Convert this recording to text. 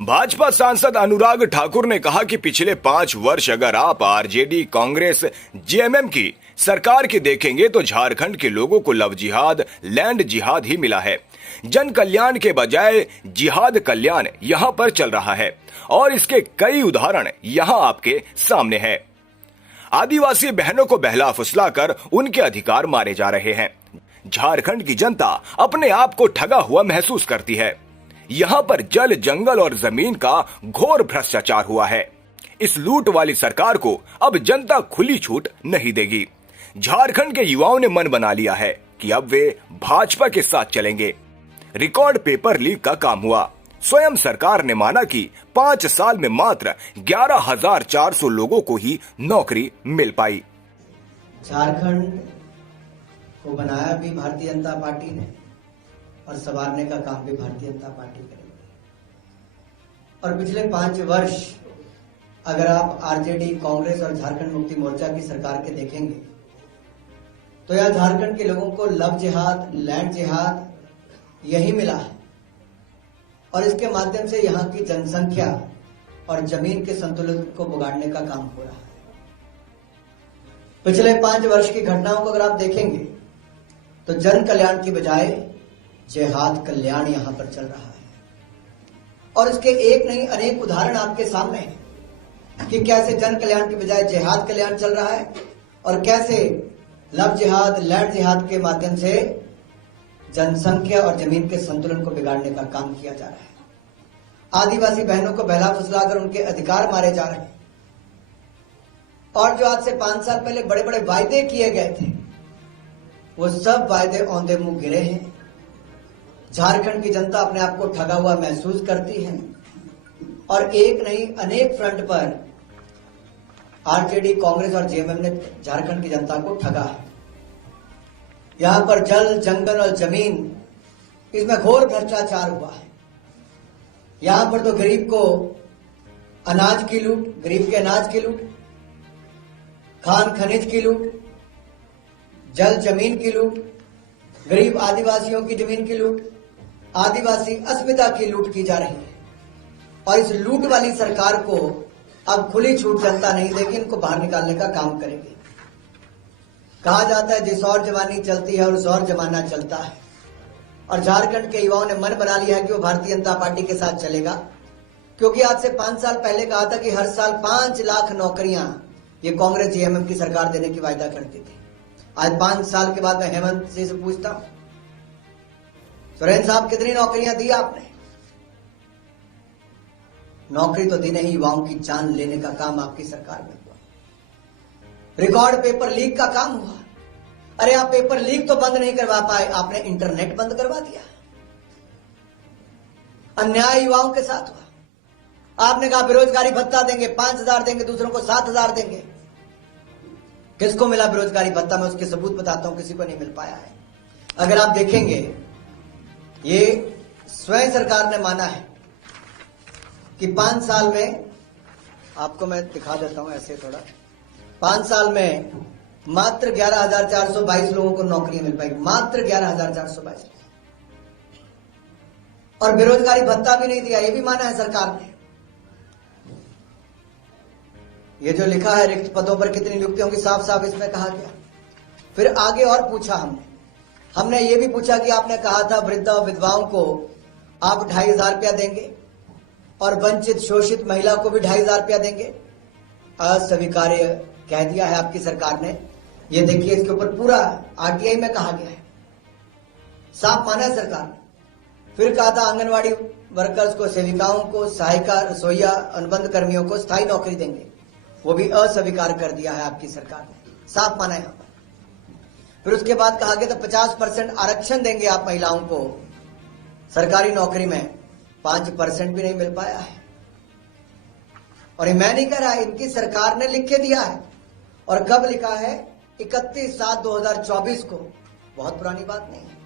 भाजपा सांसद अनुराग ठाकुर ने कहा कि पिछले 5 वर्ष अगर आप आरजेडी, कांग्रेस, जेएमएम की सरकार की देखेंगे तो झारखंड के लोगों को लव जिहाद, लैंड जिहाद ही मिला है। जन कल्याण के बजाय जिहाद कल्याण यहां पर चल रहा है और इसके कई उदाहरण यहां आपके सामने हैं। आदिवासी बहनों को बहला फुसलाकर उनके अधिकार मारे जा रहे हैं। झारखंड की जनता अपने आप को ठगा हुआ महसूस करती है। यहां पर जल, जंगल और जमीन का घोर भ्रष्टाचार हुआ है। इस लूट वाली सरकार को अब जनता खुली छूट नहीं देगी। झारखंड के युवाओं ने मन बना लिया है कि अब वे भाजपा के साथ चलेंगे। रिकॉर्ड पेपर लीक का काम हुआ। स्वयं सरकार ने माना कि 5 साल में मात्र 11,400 लोगों को ही नौकरी मिल पाई। झारखंड को बनाया भी भारतीय जनता पार्टी ने और संवारने का काम भी भारतीय जनता पार्टी करेगी। और पिछले 5 वर्ष अगर आप आरजेडी, कांग्रेस और झारखंड मुक्ति मोर्चा की सरकार के देखेंगे तो यह झारखंड के लोगों को लव जिहाद, लैंड जिहाद यही मिला है और इसके माध्यम से यहाँ की जनसंख्या और जमीन के संतुलन को बिगाड़ने का काम हो रहा है। पिछले 5 वर्ष की घटनाओं को अगर आप देखेंगे तो जन कल्याण की बजाय जिहाद कल्याण यहां पर चल रहा है और इसके एक नहीं अनेक उदाहरण आपके सामने हैं कि कैसे जन कल्याण की बजाय जिहाद कल्याण चल रहा है और कैसे लव जिहाद, लैंड जिहाद के माध्यम से जनसंख्या और जमीन के संतुलन को बिगाड़ने का काम किया जा रहा है। आदिवासी बहनों को बहला फुसलाकर उनके अधिकार मारे जा रहे हैं और जो आज से 5 साल पहले बड़े बड़े वायदे किए गए थे वो सब वायदे औंधे मुंह गिरे हैं। झारखंड की जनता अपने आप को ठगा हुआ महसूस करती है और एक नहीं अनेक फ्रंट पर आरजेडी, कांग्रेस और जेएमएम ने झारखंड की जनता को ठगा है। यहां पर जल, जंगल और जमीन, इसमें घोर भ्रष्टाचार हुआ है। यहां पर तो गरीब को अनाज की लूट, गरीब के अनाज की लूट, खान खनिज की लूट, जल जमीन की लूट, गरीब आदिवासियों की जमीन की लूट, आदिवासी अस्मिता की लूट की जा रही है और इस लूट वाली सरकार को अब खुली छूट जनता नहीं देगी, इनको बाहर निकालने का काम करेगी। कहा जाता है जिस और जवानी चलती है और उस और जमाना चलता है और झारखंड के युवाओं ने मन बना लिया है कि वो भारतीय जनता पार्टी के साथ चलेगा, क्योंकि आज से 5 साल पहले कहा था कि हर साल 5 लाख नौकरियां ये कांग्रेस जेएमएम की सरकार देने की वायदा करती थी। आज 5 साल के बाद मैं हेमंत जी से पूछता हूं, सुरेंद्र साहब कितनी नौकरियां दी आपने? नौकरी तो दी नहीं, युवाओं की जान लेने का काम आपकी सरकार में हुआ। रिकॉर्ड पेपर लीक का काम हुआ। अरे आप पेपर लीक तो बंद नहीं करवा पाए, आपने इंटरनेट बंद करवा दिया। अन्याय युवाओं के साथ हुआ। आपने कहा बेरोजगारी भत्ता देंगे, 5,000 देंगे, दूसरों को 7,000 देंगे। किसको मिला बेरोजगारी भत्ता? मैं उसके सबूत बताता हूं, किसी को नहीं मिल पाया है। अगर आप देखेंगे, ये स्वयं सरकार ने माना है कि 5 साल में, आपको मैं दिखा देता हूं ऐसे थोड़ा, 5 साल में मात्र 11,422 लोगों को नौकरी मिल पाई, मात्र 11,422। और बेरोजगारी भत्ता भी नहीं दिया, ये भी माना है सरकार ने। ये जो लिखा है रिक्त पदों पर कितनी नियुक्तियों की, साफ साफ इसमें कहा गया। फिर आगे और पूछा हमने ये भी पूछा कि आपने कहा था वृद्धा और विधवाओं को आप 2,500 रुपया देंगे और वंचित शोषित महिला को भी 2,500 रुपया देंगे। अस्वीकार्य कह दिया है आपकी सरकार ने। ये देखिए, इसके ऊपर पूरा आरटीआई में कहा गया है, साफ माना है सरकार ने। फिर कहा था आंगनवाड़ी वर्कर्स को, सेविकाओं को, सहायिका, रसोईया, अनुबंध कर्मियों को स्थायी नौकरी देंगे, वो भी अस्वीकार कर दिया है आपकी सरकार ने, साफ माना है। फिर उसके बाद कहा गया था 50% आरक्षण देंगे आप महिलाओं को सरकारी नौकरी में, 5% भी नहीं मिल पाया है। और ये मैं नहीं कह रहा, इनकी सरकार ने लिख के दिया है। और कब लिखा है? 31/7/2024 को। बहुत पुरानी बात नहीं है।